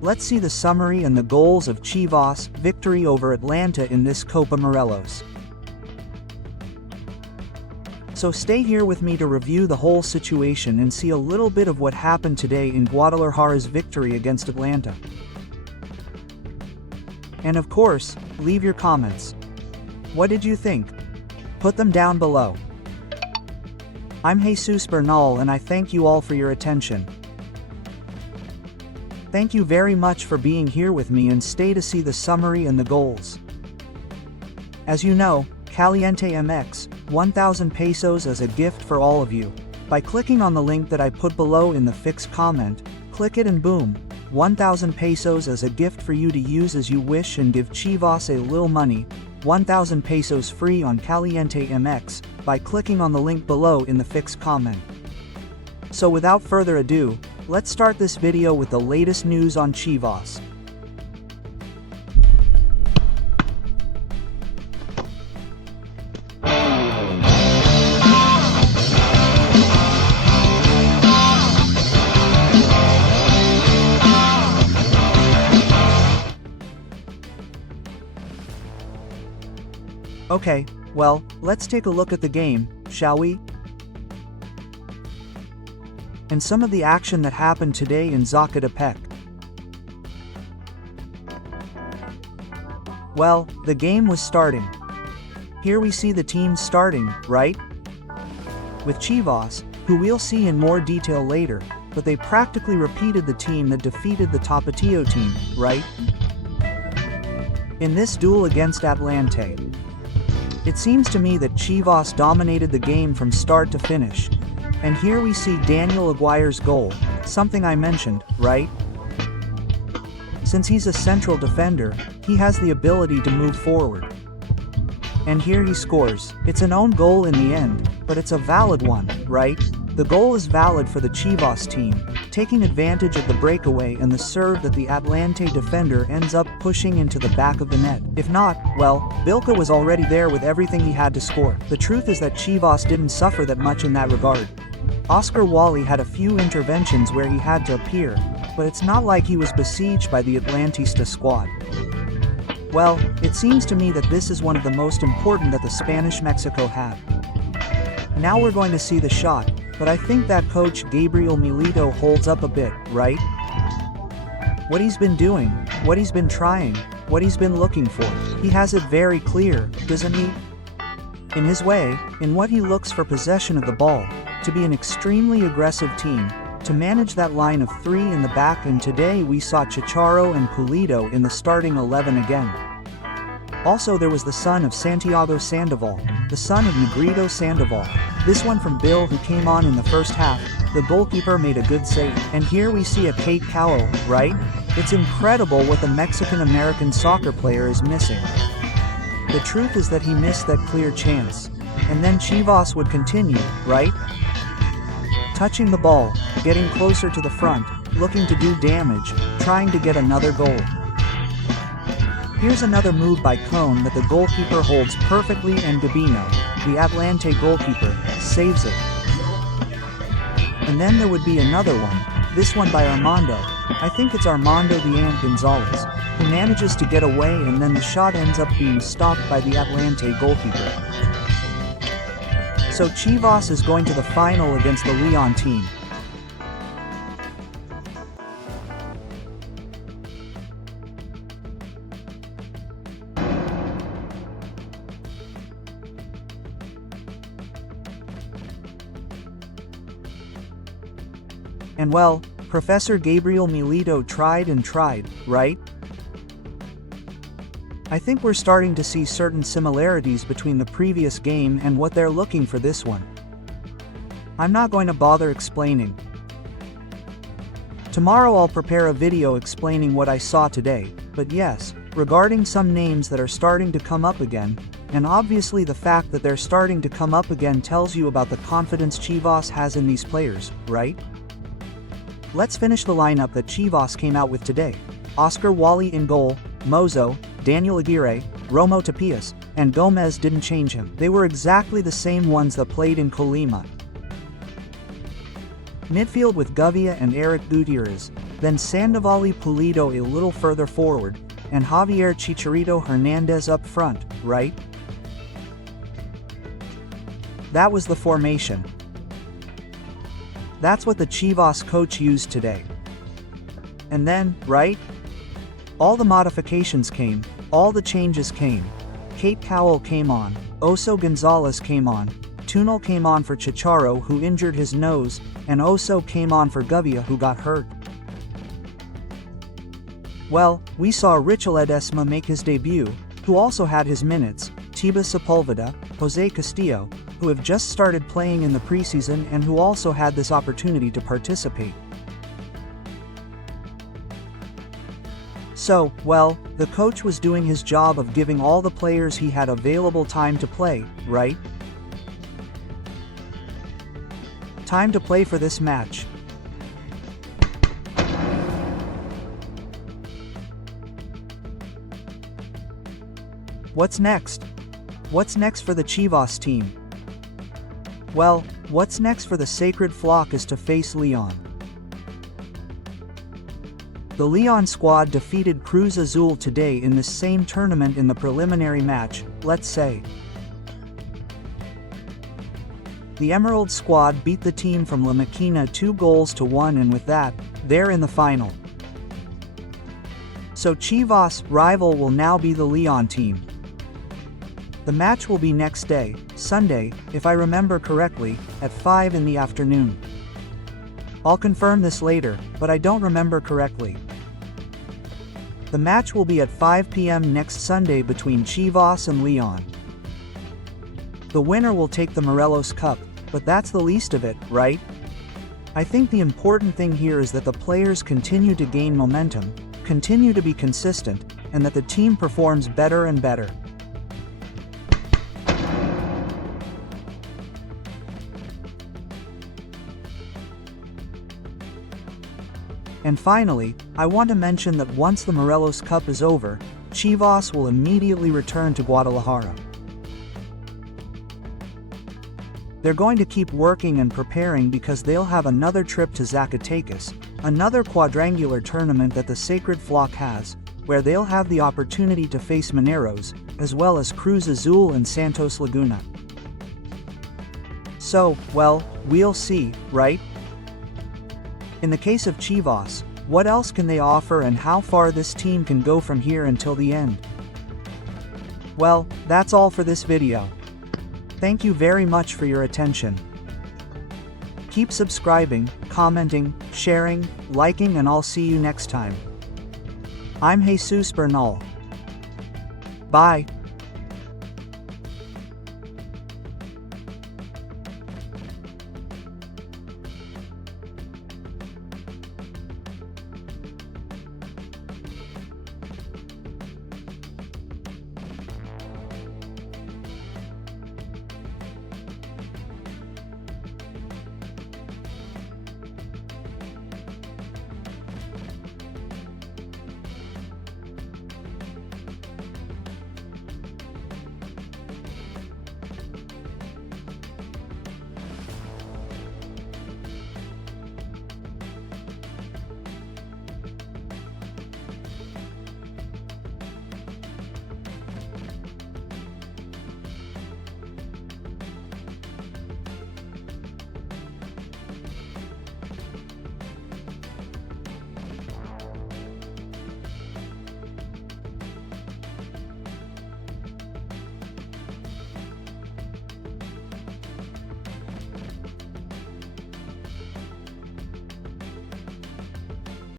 let's see the summary and the goals of Chivas' victory over Atlante in this Copa Morelos. So stay here with me to review the whole situation and see a little bit of what happened today in Guadalajara's victory against Atlante. And of course, leave your comments. What did you think? Put them down below. I'm Jesus Bernal and I thank you all for your attention. Thank you very much for being here with me and stay to see the summary and the goals. As you know, Caliente MX, 1,000 pesos as a gift for all of you. By clicking on the link that I put below in the fixed comment, click it and boom, 1,000 pesos as a gift for you to use as you wish and give Chivas a little money, 1,000 pesos free on Caliente MX, by clicking on the link below in the fixed comment. So without further ado, let's start this video with the latest news on Chivas. Okay, well, let's take a look at the game, shall we? And some of the action that happened today in Zacatepec. Well, the game was starting. Here we see the teams starting, right? With Chivas, who we'll see in more detail later, but they practically repeated the team that defeated the Tapatio team, right? In this duel against Atlante. It seems to me that Chivas dominated the game from start to finish. And here we see Daniel Aguirre's goal, something I mentioned, right? Since he's a central defender, he has the ability to move forward. And here he scores. It's an own goal in the end, but it's a valid one, right? The goal is valid for the Chivas team, taking advantage of the breakaway and the serve that the Atlante defender ends up pushing into the back of the net. If not, well, Bilka was already there with everything he had to score. The truth is that Chivas didn't suffer that much in that regard. Oscar Wally had a few interventions where he had to appear, but it's not like he was besieged by the Atlantista squad. Well, it seems to me that this is one of the most important that the Spanish Mexico had. Now we're going to see the shot, but I think that coach Gabriel Milito holds up a bit, right? What he's been doing, what he's been trying, what he's been looking for, he has it very clear, doesn't he? In his way, in what he looks for possession of the ball, to be an extremely aggressive team, to manage that line of three in the back, and today we saw Chicharo and Pulido in the starting 11 again. Also there was the son of Santiago Sandoval, the son of Negrito Sandoval, this one from Bill who came on in the first half. The goalkeeper made a good save. And here we see a Kate Cowell, right? It's incredible what the Mexican-American soccer player is missing. The truth is that he missed that clear chance. And then Chivas would continue, right? Touching the ball, getting closer to the front, looking to do damage, trying to get another goal. Here's another move by Cone that the goalkeeper holds perfectly and Gabino, the Atlante goalkeeper, saves it. And then there would be another one, this one by Armando, I think it's Armando the Ant Gonzalez, who manages to get away and then the shot ends up being stopped by the Atlante goalkeeper. So Chivas is going to the final against the Leon team. And well, Professor Gabriel Milito tried and tried, right? I think we're starting to see certain similarities between the previous game and what they're looking for this one. I'm not going to bother explaining. Tomorrow I'll prepare a video explaining what I saw today, but yes, regarding some names that are starting to come up again, and obviously the fact that they're starting to come up again tells you about the confidence Chivas has in these players, right? Let's finish the lineup that Chivas came out with today. Oscar Wally in goal, Mozo, Daniel Aguirre, Romo Tapias, and Gomez didn't change him. They were exactly the same ones that played in Colima. Midfield with Gavia and Eric Gutierrez, then Sandoval Pulido a little further forward, and Javier Chicharito Hernandez up front, right? That was the formation. That's what the Chivas coach used today. And then, right? All the modifications came, all the changes came. Kate Cowell came on, Oso Gonzalez came on, Tunal came on for Chicharo who injured his nose, and Oso came on for Gavia who got hurt. Well, we saw Richel Edesma make his debut, who also had his minutes, Tiba Sepulveda, Jose Castillo, who have just started playing in the preseason and who also had this opportunity to participate. So, well, the coach was doing his job of giving all the players he had available time to play, right? Time to play for this match. What's next? What's next for the Chivas team? Well, what's next for the Sacred Flock is to face Leon. The Leon squad defeated Cruz Azul today in this same tournament in the preliminary match, let's say. The Emerald squad beat the team from La Maquina 2-1 and with that, they're in the final. So Chivas' rival will now be the Leon team. The match will be next day, Sunday, if I remember correctly, at 5 in the afternoon. I'll confirm this later, but I don't remember correctly. The match will be at 5 p.m. next Sunday between Chivas and Leon. The winner will take the Morelos Cup, but that's the least of it, right? I think the important thing here is that the players continue to gain momentum, continue to be consistent, and that the team performs better and better. And finally, I want to mention that once the Morelos Cup is over, Chivas will immediately return to Guadalajara. They're going to keep working and preparing because they'll have another trip to Zacatecas, another quadrangular tournament that the Sacred Flock has, where they'll have the opportunity to face Mineros, as well as Cruz Azul and Santos Laguna. So, well, we'll see, right? In the case of Chivas, what else can they offer and how far this team can go from here until the end? Well, that's all for this video. Thank you very much for your attention. Keep subscribing, commenting, sharing, liking, and I'll see you next time. I'm Jesus Bernal. Bye.